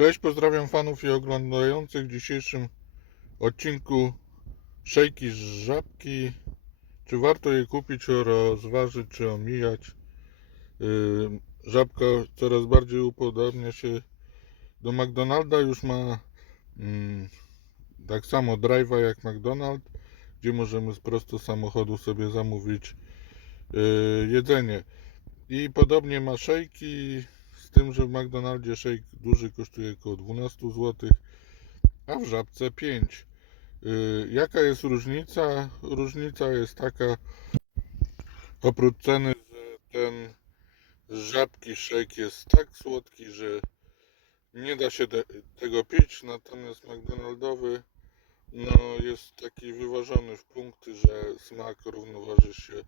Cześć, pozdrawiam fanów i oglądających w dzisiejszym odcinku szejki z żabki. Czy warto je kupić, rozważyć, czy omijać? Yy, Żabka coraz bardziej upodabnia się do McDonalda, już ma mm, tak samo drive'a jak McDonald, gdzie możemy prosto z samochodu sobie zamówić yy, jedzenie. I podobnie ma szejki, z tym, że w McDonaldzie shake duży kosztuje około 12 zł, a w żabce 5. Yy, jaka jest różnica? Różnica jest taka, oprócz ceny, że ten żabki shake jest tak słodki, że nie da się tego pić, natomiast McDonaldowy no, jest taki wyważony w punkty, że smak równoważy się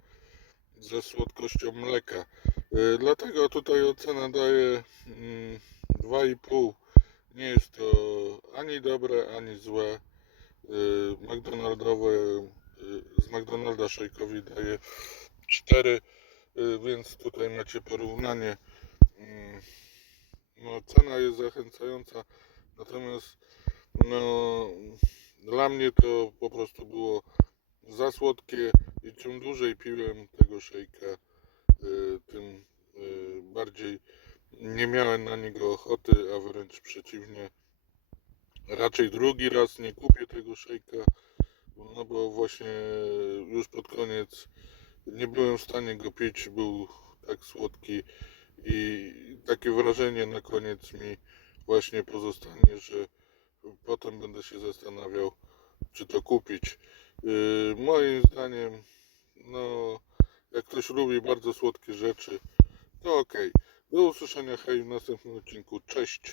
ze słodkością mleka. Y, Dlatego tutaj ocena daje mm, 2,5. Nie jest to ani dobre, ani złe. Y, McDonaldowe y, z McDonalda Shake'owi daje 4, y, więc tutaj macie porównanie. Mm, No, cena jest zachęcająca, natomiast no, dla mnie to po prostu było za słodkie i czym dłużej piłem tego y, tym bardziej nie miałem na niego ochoty, a wręcz przeciwnie. Raczej drugi raz nie kupię tego shake'a, no bo właśnie już pod koniec nie byłem w stanie go pić, był tak słodki i takie wrażenie na koniec mi właśnie pozostanie, że potem będę się zastanawiał, czy to kupić. Yy, moim zdaniem, no, jak ktoś lubi bardzo słodkie rzeczy, to ok. Do usłyszenia, hej, w następnym odcinku. Cześć.